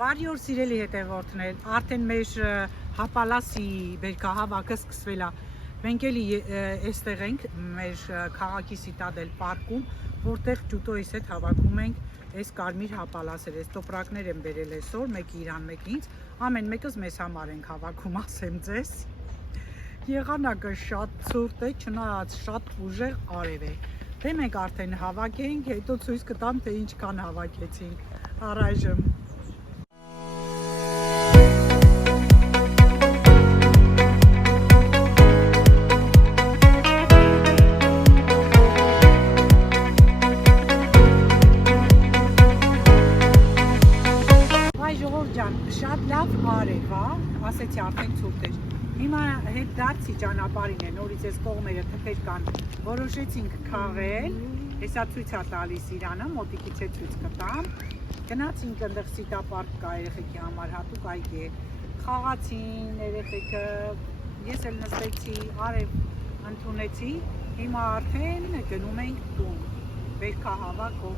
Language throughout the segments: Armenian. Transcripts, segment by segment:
Բարի օր սիրելի հետևորդներ, արդեն մեր հապալասի բերքահավաքը սկսվել է։ Մենք էլի այստեղ ենք մեր քաղաքի Սիտադել պարկում, որտեղ ջուտոյիս հետ հավաքում ենք այս կարմիր հապալասերը, այս տոպրակներ են բերել այսօր, մեկը իրան, մեկը ինձ, ամեն մեկս մեզ համար ենք հավաքում, ասեմ ձեզ։ Եղանակը շատ ցուրտ է, չնայած շատ ուժեղ արև է։ Դե մենք արդեն հավաքենք, հետո ցույց կտամ, թե ինչքան հավաքեցինք առայժմ։ Շատ լավ արև է, ասեցի արդեն ցուրտ էր։ Հիմա հետ դարձի ճանապարհին է, նորից այս կողմերը թփեր կան, որոշեցինք քաղել, հեսա ցույց է տալիս Իրանը, մոտիկից է ցույց կտամ։ Գնացինք այնտեղ Սիտապարկ կա երեխեքի համար հատուկ այգի է։ Խաղացին երեխեքը, ես էլ նստեցի, արև ընդունեցի, հիմա արդեն գնում ենք տուն, բերքահավաքով։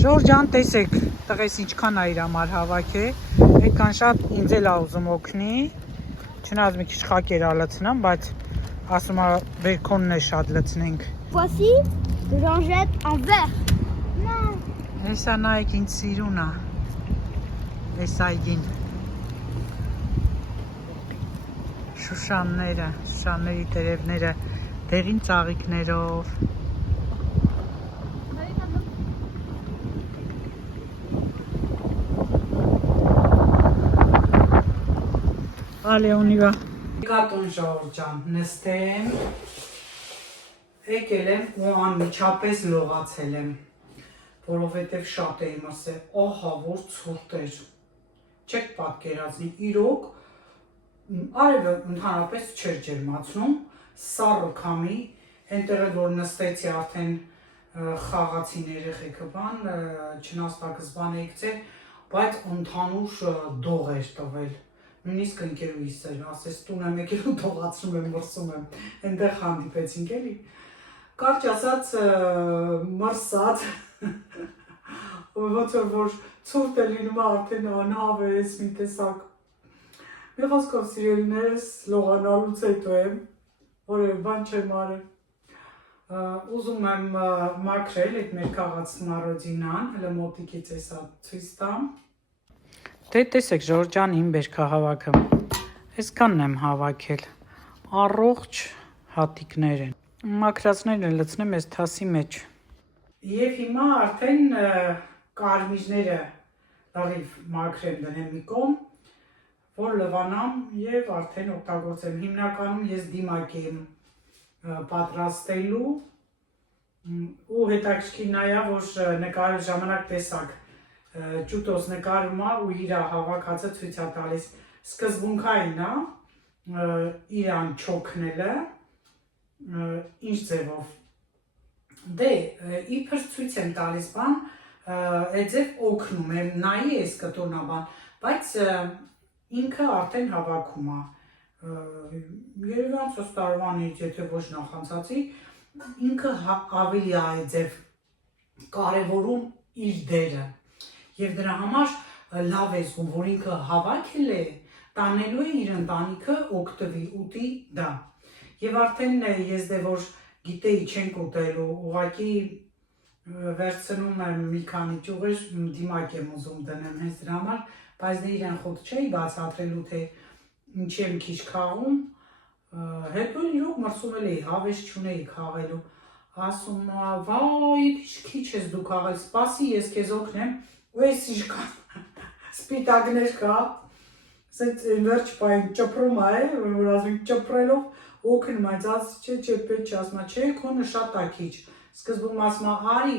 Ժոր ջան, տեսեք, տղես ինչքան է իր համար հավաք է, այդքան շատ ինձ էլ ա ուզում օգնի, չնայած մի քիչ խակեր ա լցնեմ, բայց ասում ա բերքոնն է շատ լցնենք։ Voici de rangette en verre. Հեսա նայեք ինձ սիրուն ա, այս այգին։ Շուշանները, շուշանների տերևները, դեղին ծաղիկներով։ Allez, on y va. Գատուն Ժորժ ջան, նստեմ, եկել եմ ու անմիջապես լողացել եմ, որովհետև շատ էի մսել, ահա որ ցուրտ էր, չեք պատկերացնի, իրոք արևը ընդհանրապես չէր ջերմացնում, սառը քամի, այնտեղ էլ որ նստեցի արդեն խաղացին երեխեքը բան, չնաստակս բան եկցել, բայց ընդհանուր դող էր տվել։ Նույնիսկ ընկերուհիս էր, ասես տուն եմ եկել ու թողացնում եմ, մրսում եմ, այնտեղ հանդիպեցինք էլի, կարճ ասած մրսած, ոնց որ ցուրտ է լինում արդեն անհավես մի տեսակ, մի խոսքով սիրելիներս լողանալուց հետո եմ, որևէ բան չեմ արել, ուզում եմ մաքրել այդ մեր քաղաց Մարոդինան, հələ մոտիկից էսա ցույց տամ։ Դե տեսեք Ժոր ջան իմ բերքահավաքը, այսքանն եմ հավաքել, առողջ հատիկներ են, մաքրածներն լցնեմ այս թասի մեջ։ Եվ հիմա արդեն կարմիրները լրիվ մաքրեմ դնեմ մի կողմ, որ լվանամ և արդեն օգտագործեմ, հիմնականում ես դիմակ եմ պատրաստելու ու հետաքրքիր նայա, որ նկարի ժամանակ տեսակ ջուտոս նկարում է ու իր հավաքածը ցույց է տալիս, սկզբունքային է իրան չոքնելը, ինչ ձևով, դե իբր ցույց եմ տալիս բան, այդ ձև օգնում եմ, նայի ես կտոնաբան, բայց ինքը արդեն հավաքում է, երևի անցած տարվանից, եթե ոչ նախանցածի, ինքը ավելի է այդ ձև կարևորում իր դերը, և դրա համար լավ է զգում, որ ինքը հավաքել է, տանելու է իր ընտանիքը օգտվի, ուտի դա։ Եվ արդեն ես դե որ գիտեի չենք ուտելու, ուղղակի վերցնում եմ մի քանի ճյուղեր, դիմակ եմ ուզում դնեմ հենց դրա համար, բայց դե իրեն խոտ չէի բացատրելու, թե ինչի եմ քիչ խաղում, հետո իրոք մրսում էի, հավես չունեի խաղելու, ասում վայ, քիչ ես դու խաղել, սպասի ես քեզ օգնեմ, ու ես ինչքան սպիտակներ կա, վերջ պային ճպրում է, որ ասում ճպրելով օգնում է, ասում չէ, պետք չէ, ասում չէ, քոնը շատ է քիչ, սկզբում ասում արի,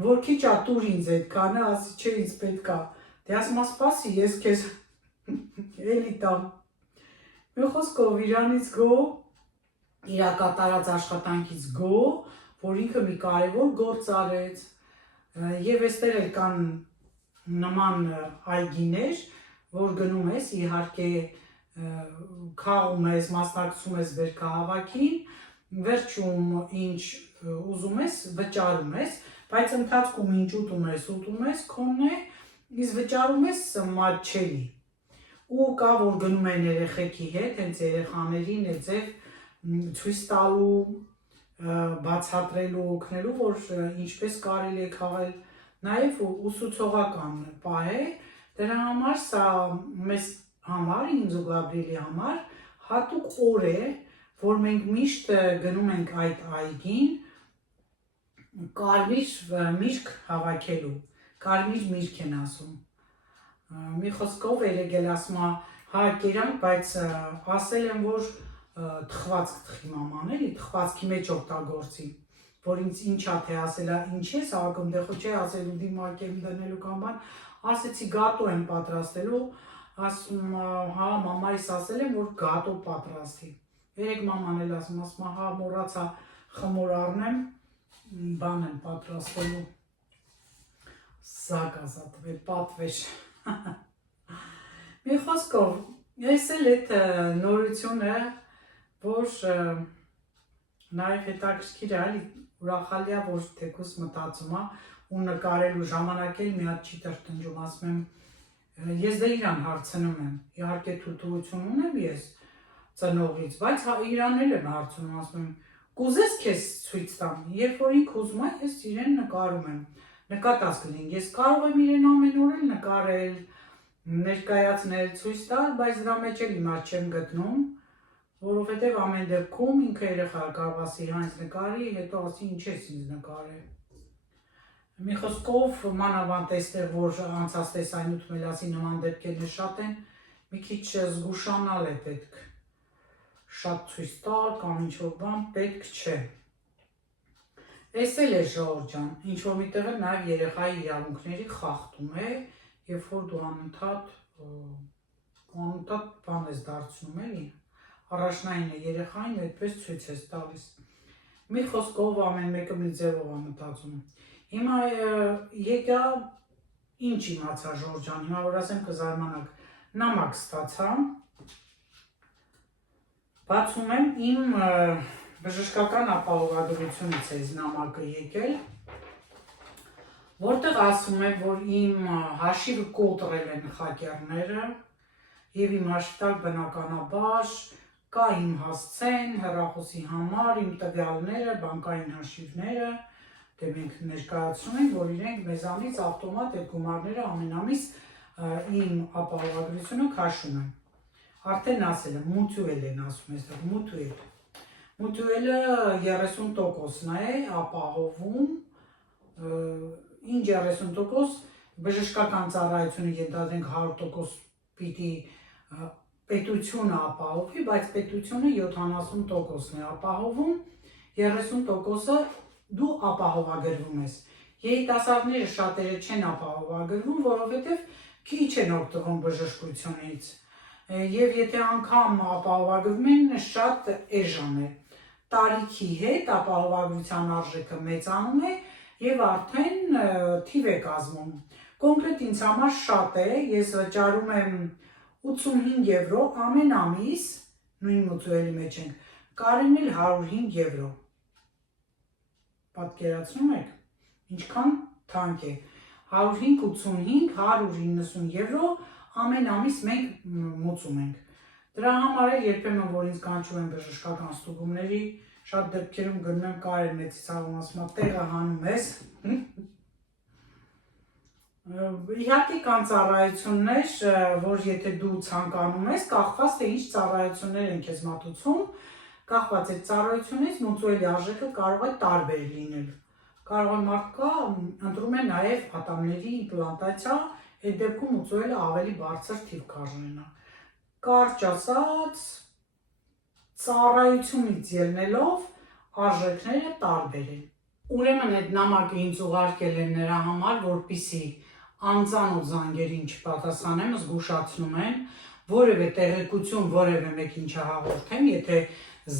որ քիչ է տուր ինձ այդ կանը, ասի չէ ինձ պետք է, դե ասում սպասի, ես քեզ էլի տամ, մի խոսքով իրանից գո, իր կատարած աշխատանքից գո, որ ինքը մի կարևոր գործ արեց, և այստեղ էլ կան նման այգիներ, որ գնում ես, իհարկե խաղում ես, մասնակցում ես բերքահավաքին, վերջում ինչ ուզում ես, վճարում ես, բայց ընթացքում ինչ ուտում ես, քոնն է, Իսկ վճարում ես մատչելի։ Ու կա, որ գնում են երեխեքի հետ, հենց երեխաներին է ձև ցույց տալու, բացատրելու, օգնելու, որ ինչպես կարելի է քաղել, նաև ուսուցողական պահ է, դրա համար սա մեզ համար, ինձ ու Գաբրիելի համար հատուկ օր է, որ մենք միշտ գնում ենք այդ այգին կարմիր միրգ հավաքելու, կարմիր միրգ են ասում։ Մի խոսքով երեգել ասում է, հա կերանք, բայց ասել եմ, որ թխվածք թխի մաման, էլի, թխվածքի մեջ օգտագործի, որ ինձ ինչա թե ասելա, ինչ ես ակում, դե խո չէ ասելու դիմակ եմ դնելու կամ բան, ասեցի գատո եմ պատրաստելու, ասում հա մամայիս ասել եմ, որ գատո պատրաստի։ Երեք մաման էլ ասում, հա մոռացա խմոր առնեմ, բան եմ պատրաստելու, զակ ազատվել, պատվեր։ Մի խոսքով, ես էլ այդ նորությունը, որ նաև հետաքրքիր է, ուրախալի է, որ թեկուզ մտածում է ու նկարելու ժամանակ էլ մի հատ չի տրտնջում, ասում եմ, ես դե իրան հարցնում եմ, իհարկե թույլտվություն ունեմ ես ծնողից, բայց իրան էլ եմ հարցնում, ասում եմ, կուզես քեզ ցույց տամ, երբ որ ինքը ուզում է, ես իրեն նկարում եմ, նկատած կլինի, ես կարող եմ իրեն ամեն օր էլ նկարել, ներկայացնել, ցույց տալ, բայց դրա մեջ էլ իմաստ չեմ գտնում, որովհետև ամեն դեպքում ինքը երեխա կարող ասի հենց նկարի, հետո ասի ինչ ես ինձ նկարել։ Մի խոսքով մանավանդ այստեղ, որ անցած տեսանյութ մելասի նման դեպքերը շատ են, մի քիչ զգուշանալ է պետք, շատ ցույց տալ կամ ինչ-որ բան պետք չէ։ Էս էլ է Ժողովուրդ ջան, ինչ-որ միտեղ էլ նաև երեխայի իրավունքների խախտում է, երբ որ դու անընդհատ բան ես դարձնում էլի, առաջնային է երեխային այդպես ցույց ես տալիս։ Մի խոսքով ամեն մեկը մի ձևով է մտածում։ Հիմա եկա ինչ իմացա Ժորժ ջան, հիմա որ ասեմ կզարմանաք, նամակ ստացա, բացում եմ իմ բժշկական ապահովագրությունից էս նամակը եկել, որտեղ ասում է, որ իմ հաշիվը կոտրել են խակերները և իմ հաշվիտակ բնականաբար կա իմ հասցեն, հեռախոսի համար, իմ տվյալները, բանկային հաշիվները, դե մենք ներկայացնում ենք, որ իրենք մեզանից ավտոմատ այդ գումարները ամեն ամիս իմ ապահովագրությունը քաշում են։ Արդեն ասել եմ, մուտյուել են ասում ես, մուտյուել։ Մուտյուելը 30%-ն է ապահովում, ինչ 30%, բժշկական ծառայությունը ենթադրենք 100% պիտի պետությունը ապահովի, բայց պետությունը 70%-ն է ապահովում, 30%-ը դու ապահովագրվում ես։ Երիտասարդները շատերը չեն ապահովագրվում, որովհետև քիչ են օգտվում բժշկությունից։ Եվ եթե անգամ ապահովագրվում են, շատ էժան է։ Տարիքի հետ ապահովագրության արժեքը մեծանում է եւ արդեն թիվ է կազմում։ Կոնկրետ ինձ համար շատ է, ես վճարում եմ 85 եվրո ամեն ամիս, նույն մուտուելի մեջ ենք, կարեն էլ 105 եվրո։ Պատկերացնում եք, ինչքան թանկ է, 105-85, 190 եվրո ամեն ամիս մենք մուծում ենք։ Դրա համար էլ երբեմն, որ ինձ կանչում են բժշկական ստուգումների, շատ դեպքերում գնում եմ կարել մեծից աղում ասում, տեղը հանում ես։ Իհարկե կան ծառայություններ, որ եթե դու ցանկանում ես, կախված թե ինչ ծառայություններ են քեզ մատուցում, կախված այդ ծառայությունից մուծուելի արժեքը կարող է տարբեր լինել։ Կարող է մարդկա ընտրում է նաև ատամների իմպլանտացիա, այդ դեպքում մուծուելը ավելի բարձր թիվ կարժենա։ Կարճ ասած, ծառայությունից ելնելով արժեքները տարբեր են։ Ուրեմն այդ նամակը ինձ ուղարկել են նրա համար, որպեսզի անծանոթ զանգերին չպատասխանեմ, զգուշացնում են, որևէ տեղեկություն, որևէ մեկին չհաղորդեմ, եթե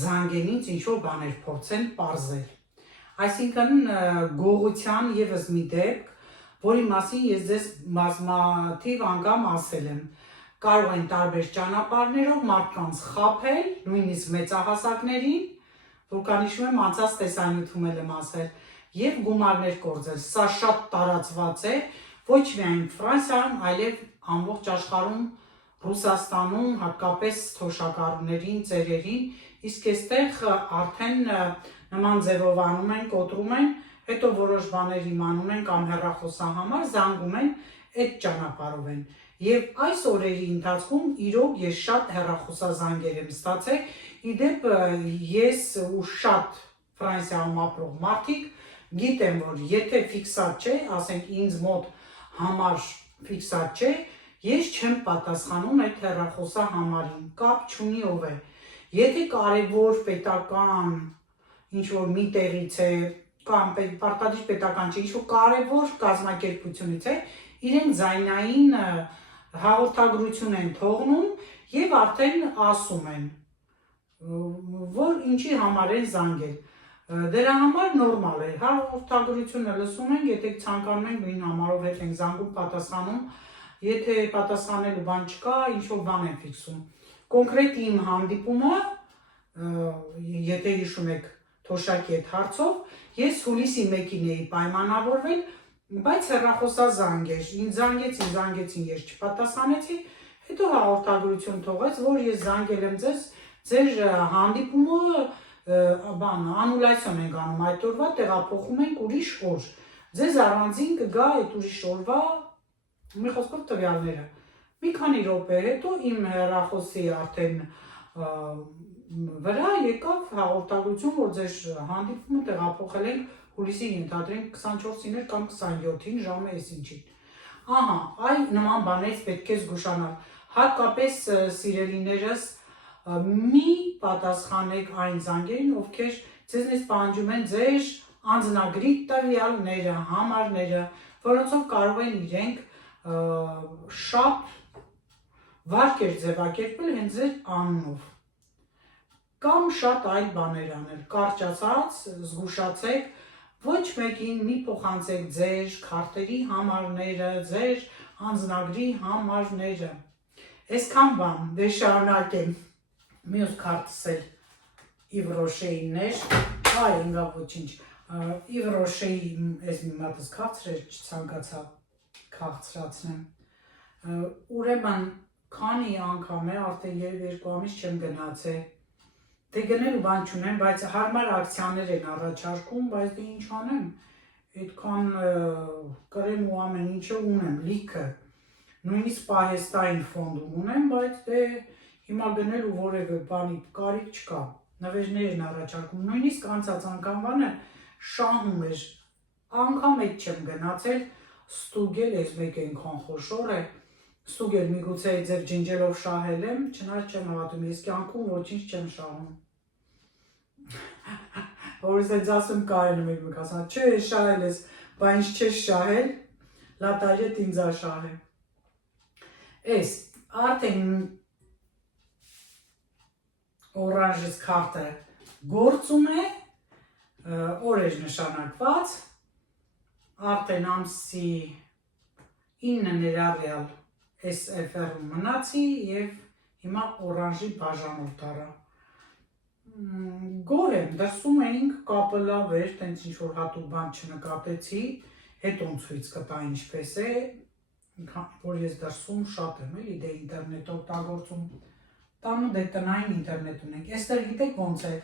զանգեն ինձ ինչ-որ բաներ փորձեն պարզել։ Այսինքն գողության ևս մի դեպք, որի մասին ես ձեզ բազմաթիվ անգամ ասել եմ, կարող են տարբեր ճանապարհներով մարդկանց խաբել, նույնիսկ մեծահասակներին, որ կանիշում եմ անցած տեսանյութում եմ ասել, եւ գումարներ կորցել։ Սա շատ տարածված է, ոչ միայն Ֆրանսիայում, այլև ամբողջ աշխարհում, Ռուսաստանում, հատկապես թոշակառուներին, ծերերին, իսկ այստեղ արդեն նման ձևով անում են, կոտրում են, հետո որոշ բաներ իմանում են կամ հեռախոսահամար, զանգում են, այդ ճանապարհով են։ Եվ այս օրերի ընթացքում իրոք ես շատ հեռախոսազանգեր եմ ստացել, իդեպ ես ու շատ Ֆրանսիայում ապրող մարդիկ գիտեմ, որ եթե ֆիքսատ չէ, ասենք ինձ մոտ համար ֆիքսատ չէ, ես չեմ պատասխանում այդ հեռախոսահամարին, կապ չունի ով է։ Եթե կարևոր պետական ինչ-որ մի տեղից է, կամ պարտադիր պետական չէ, ինչ-որ կարևոր կազմակերպությունից է, իրենք ձայնային հաղորդագրություն են թողնում եւ արդեն ասում են, որ ինչի համար են զանգել։ Դրա համար նորմալ է, հաղորդագրությունը լսում ենք, եթե ցանկանում ենք նույն համարով հետ ենք զանգում, պատասխանում, եթե պատասխանելու բան չկա, ինչ-որ բան են ֆիքսում։ Կոնկրետ իմ հանդիպումը, եթե հիշում եք թոշակի այդ հարցով, ես հուլիսի 1-ին էի պայմանավորվել, բայց հեռախոսազանգ էր, ինձ զանգեցին, ես չպատասխանեցի, հետո հաղորդագրություն թողեց, որ ես զանգել եմ ձեզ, ձեր հանդիպումը անուլյացիոն ենք անում այդ օրվա, տեղափոխում ենք ուրիշ օր, ձեզ առանձին կգա այդ ուրիշ օրվա, մի խոսքով տվյալները, մի քանի րոպե հետո իմ հեռախոսի արդեն վրա եկավ հաղորդագրություն, որ ձեր հանդիպումը տեղափոխել ենք հուլիսի ենթադրենք 24-ին կամ 27-ին ժամը էս ինչին։ Ահա, այ նման բաներից պետք է զգուշանալ, հատկապես սիրելիներս մի պատասխանեք այն զանգերին, ովքեր ձեզնից պահանջում են ձեր անձնագրի տվյալները, համարները, որոնցով կարող են իրենք շատ վարկեր ձևակերպել հենց ձեր անունով կամ շատ այլ բաներ անել, կարճ ասած, զգուշացեք, ոչ մեկին մի փոխանցեք ձեր քարտերի համարները, ձեր անձնագրի համարները։ Այսքան բան, դե շարունակեմ։ Մյուս քարտս էլ Իվ Ռոշեիններ, այ ինգա ոչինչ, Իվ Ռոշեի այս մի մատս քաղցր էր, չցանկացա քաղցրացնեմ։ Ուրեմն քանի անգամ է, արդեն 2 ամիս չեմ գնացել, դե գնելու բան չունեմ, բայց հարմար ակցիաներ են առաջարկում, բայց դե ինչ անեմ, այդքան կրեմ ու ամեն ինչը ունեմ, լիքը, նույնիսկ պահեստային ֆոնդում ունեմ, բայց դե հիմա գնելու որևէ բանի կարիք չկա, նվերներ են առաջարկում, նույնիսկ անցած անգամվանը շահում էր, անգամ էդ չեմ գնացել, ստուգել ես մեկ այնքան խոշոր է, ստուգել միգուցե ձեր ջնջելով շահել եմ, չնայած չեմ հավատում, ես կյանքում ոչինչ չեմ շահում։ Որս էց ասում կարելը մեկ ասա, չէ շահել ես, բա ինչ չես շահել, լատարյետ ինձ աշահել։ Էս, արդեն օրանժս քարտը գործում է, օրեր նշանակված, արդեն ամսի 9 ներառյալ SFR-ում մնացի և հիմա օրանժի բաժանորդ առա։ Գոհ եմ, դրսում էինք, կապը լավ էր, տենց ինչ-որ հատուկ բան չնկատեցի, հետոն ցույց կտա ինչպես է, որ ես դրսում շատ եմ էլի, դե ինտերնետ օգտագործում, տանը դե տնային ինտերնետ ունենք, էստեղ գիտեք ոնց է,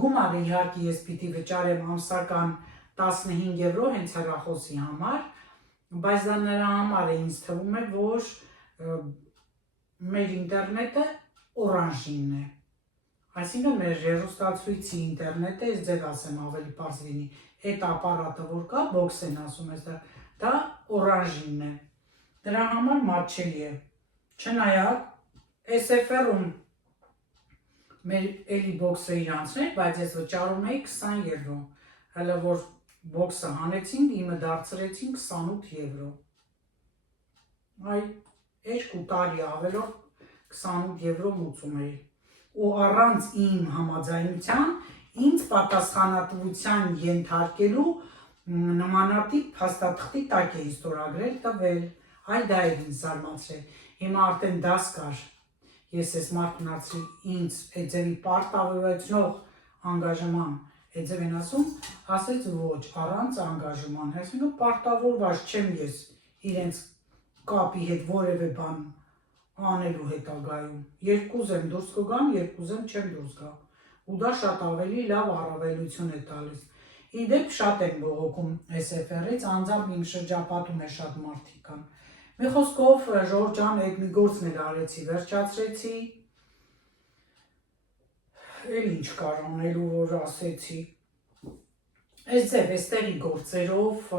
գումարը իհարկե ես պիտի վճարեմ ամսական 15 եվրո հենց հեռախոսի համար, բայց դա նրա համար է ինձ թվում է, որ մեր ինտերնետը օրանժինն է, այսինքն մեր հեռուստացույցի ինտերնետը, ես ձեր ասեմ ավելի պարզ լինի, այդ ապարատը որ կա, բոքս են ասում ես դա օրանժինն է, դրա համար մատչելի է, չնայած SFR-ում մեր էլի բոքսը իրանցն էր, բայց ես վճարում էի 20 եվրո, հələ որ բոքսը հանեցինք, իմը դարձրեցինք 28 եվրո, այ 2 տարի ավելով 28 եվրո մուծում էի, ու առանց իմ համաձայնության, ինձ պատասխանատվության ենթարկելու նմանատիպ փաստաթղթի տակ էի ստորագրել տվել, այ դա էր ինձ զարմացրել, հիմա արդեն դաս կար, ես ես մարդն ացրի ինձ այդ ձևի պարտավորեցնող անգաժման, այդ ձև են ասում, ասեց ոչ, առանց անգաժման, այսինքն պարտավորված չեմ ես իրենց կապի հետ որևէ բան անելու հետագայում։ Երբ կուզեմ դուրս կգամ, երբ կուզեմ չեմ դուրս գա։ Ու դա շատ ավելի լավ առավելություն է տալիս։ Իդեպ շատ են բողոքում SFR-ից, անձամբ իմ շրջապատում է շատ մարդիկ կան։ Մի խոսքով Ժորժ ջան, այդ մի գործն էլ արեցի, վերջացրեցի։ Էլ ինչ կար անելու, որ ասեցի։ Այս ձև, այստեղի գործերով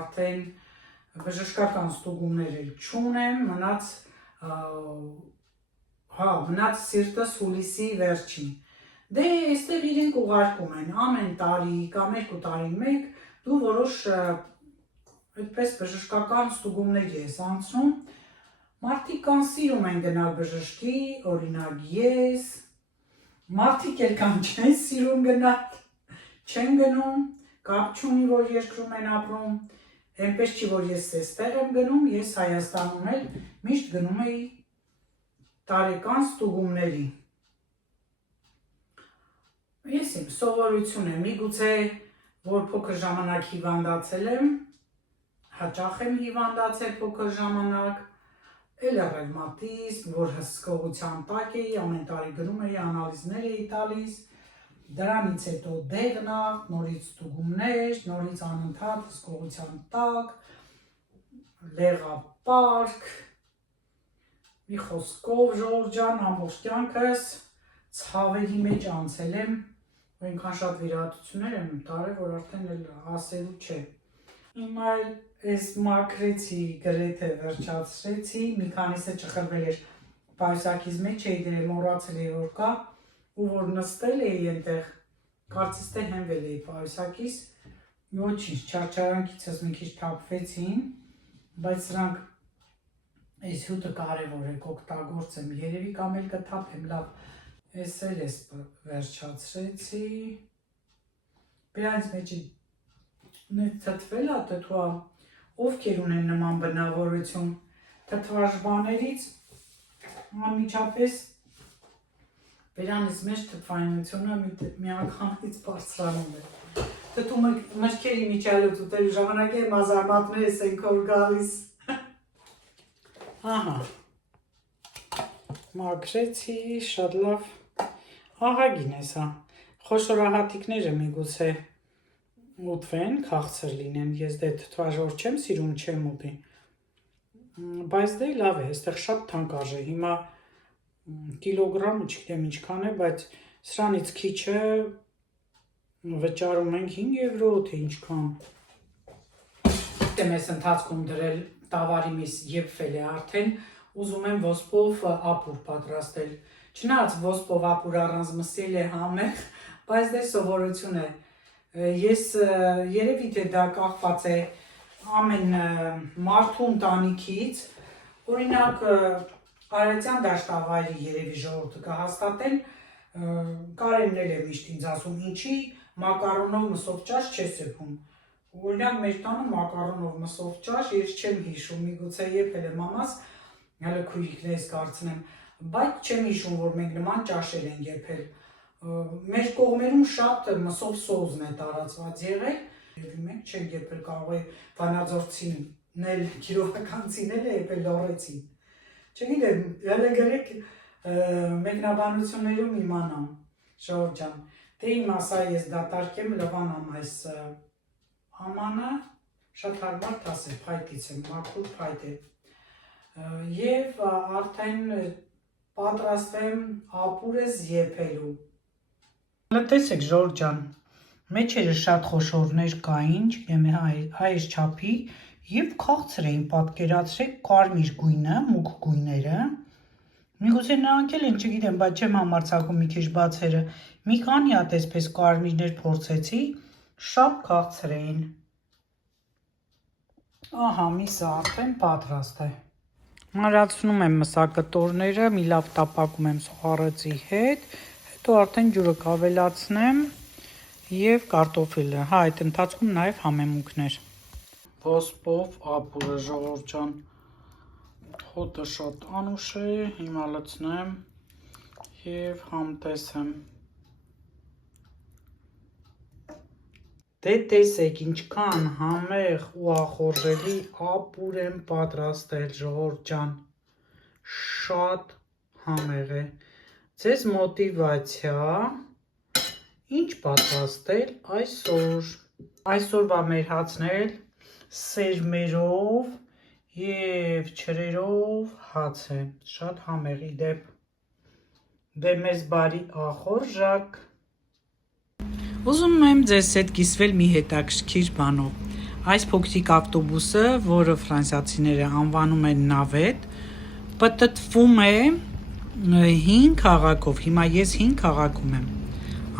արդեն բժշկական ստուգումներ էլ չունեմ, մնաց սիրտս հուլիսի վերջին։ Դե այստեղ իրենք ուղարկում են ամեն տարի կամ 2 տարին մեկ դու որոշ այդպես բժշկական ստուգումներ ես անցնում։ Մարդիկ կան սիրում են գնալ բժշկի, օրինակ ես, մարդիկ էլ կան չեն սիրում գնալ, չեն գնում, կապ չունի, որ երկրում են ապրում, այնպես չի, որ ես այստեղ եմ գնում, ես Հայաստանում էլ միշտ գնում էի տարեկան ստուգումների։ Ես իմ սովորություն է, միգուցե, որ փոքր ժամանակ հիվանդացել եմ, հաճախ եմ հիվանդացել փոքր ժամանակ, էլ ռևմատիզմ, որ հսկողության տակ էի, ամեն տարի գնում էի, անալիզներ էի տալիս, դրանից հետո դեղնակ, նորից ստուգումներ, նորից անընդհատ հսկողության տակ, լեղապարկ, մի խոսքով Ժորժ ջան, ամբողջ կյանքս ցավերի մեջ անցել եմ, այնքան շատ վիրահատություններ եմ տարել, որ արդեն էլ ասելու չէ։ Հիմա էլ այս մաքրեցի, գրեթե վերջացրեցի, մի քանիսը ճխրվել էր պայուսակից մեջ էի դրել, մոռացել էի որ կա, ու որ նստել էի այնտեղ, կարծես թե հենվել էի պայուսակից, ոչինչ, չարչարանքիցս մի քիչ թափվեցին, բայց սրանք այս հյութը կարևոր է, կօգտագործեմ, երևի կամ էլ կթափեմ, լավ, այս էլ ես վերջացրեցի, բրանից մեջի թթվել է, թթվա, ովքեր ունեն նման բնավորություն, թթվաշ բաներից, անմիջապես բերանից մեջ թթվայնությունը մի անգամից բարձրանում է։ Թթումը մրգերի միջալուց ուտելու ժամանակ է մազարմատներ ես ենք որ գալիս։ Ահա, մաքրեցի, շատ լավ, ահագին է սա, խոշորահատիկները միգուցե ուտվեն, քաղցր լինեն, ես դե թթվաժոր չեմ սիրում, չեմ ուտի, բայց դե լավ է, այստեղ շատ թանկ արժե, հիմա կիլոգրամ ու չգիտեմ ինչքան է, բայց սրանից քիչը վճարում ենք 5 եվրո, թե ինչքան։ Եմ ես ընթացքում դրել տավարի միս եփվել է արդեն, ուզում եմ ոսպով ապուր պատրաստել, չնայած ոսպով ապուր առանց մսել է համեղ, բայց դե սովորություն է, ես երևի թե դա կախված է ամեն մարդու ընտանիքից, օրինակ Արարատյան դաշտավայրի երևի ժողովուրդը կհաստատեն, Կարենն էլ է միշտ ինձ ասում, ինչի մակարոնով մսով ճաշ չես եփում, օրինակ մեր տանը մակարոնով մսով ճաշ ես չեմ հիշում, միգուցե եփել եմ մամաս, հələ քույրիկներս կարծնեմ, բայց չեմ հիշում, որ մենք նման ճաշեր են եփել, մեր կողմերում շատ մսով սոուսն է տարածված եղել, մենք չենք եփել, կարող է վանաձորցին էլ գիրովականցին էլ է եփել լոռեցին, չգիտեմ, հələ գրեք մեկնաբանություններում իմանամ, Ժորժ ջան, դե իմ ասա ես դատարկեմ լվանամ այս ամանը, շատ հարմար թաս է, փայտից եմ, մաքուր փայտ է, և արդեն պատրաստվեմ ապուրս եփելու։ Տեսեք Ժորժ ջան, մեջերը շատ խոշորներ կային, չգիտեմ այս չափի, և քաղցր էին, պատկերացրեք կարմիր գույնը, մուգ գույները, միգուցե նրանք էլ են, չգիտեմ, բայց չեմ համարձակում մի քիչ բացերը, մի քանի հատ այսպես կարմիրներ փորձեցի, շատ քաղցր էին։ Ահա, միսը արդեն պատրաստ է։ Մարացնում եմ մսակտորները, մի լավ տապակում եմ սոխարեցի հետ, հետո արդեն ջուրը կավելացնեմ և կարտոֆիլը, հա այդ ընթացքում նաև համեմունքներ։ Ոսպով ապուրը Ժորժ ջան, հոտը շատ անուշ է, հիմա լցնեմ և համտեսեմ։ Դե տեսեք ինչքան համեղ ու ախորժելի ապուր եմ պատրաստել, ժողովուրդ ջան, շատ համեղ է, ձեզ մոտիվացիա, ինչ պատրաստել այսօր, այսօրվա մեր հացնել սերմերով և չրերով հաց է, շատ համեղ իդեպ, դե մեզ բարի ախորժակ։ Ուզում եմ ձեզ հետ կիսվել մի հետաքրքիր բանով, այս փոքրիկ ավտոբուսը, որը ֆրանսիացիները անվանում են նավետ, պտտվում է 5 քաղաքով, հիմա ես 5 քաղաքում եմ,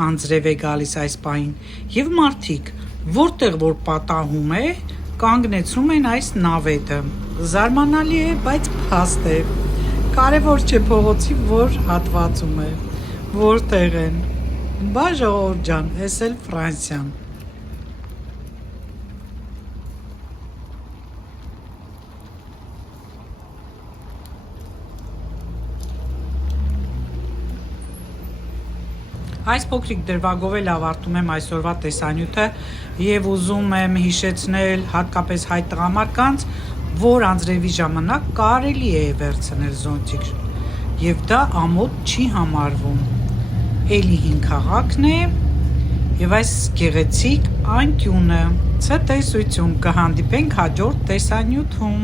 անձրև է գալիս այս պահին, և մարդիկ, որտեղ որ պատահում է, կանգնեցնում են այս նավետը, զարմանալի է, բայց փաստ է, կարևոր չէ փողոցի որ հատվածում է, որտեղ են, բա ժողովուրդ ջան, էս էլ Ֆրանսիան։ Այս փոքրիկ դրվագով էլ ավարտում եմ այսօրվա տեսանյութը և ուզում եմ հիշեցնել հատկապես հայ տղամարդկանց, որ անձրևի ժամանակ կարելի է վերցնել զոնտիկ և դա ամոթ չի համարվում, էլի 5 քաղաքն է և այս գեղեցիկ անկյունը, ցտեսություն, կհանդիպենք հաջորդ տեսանյութում։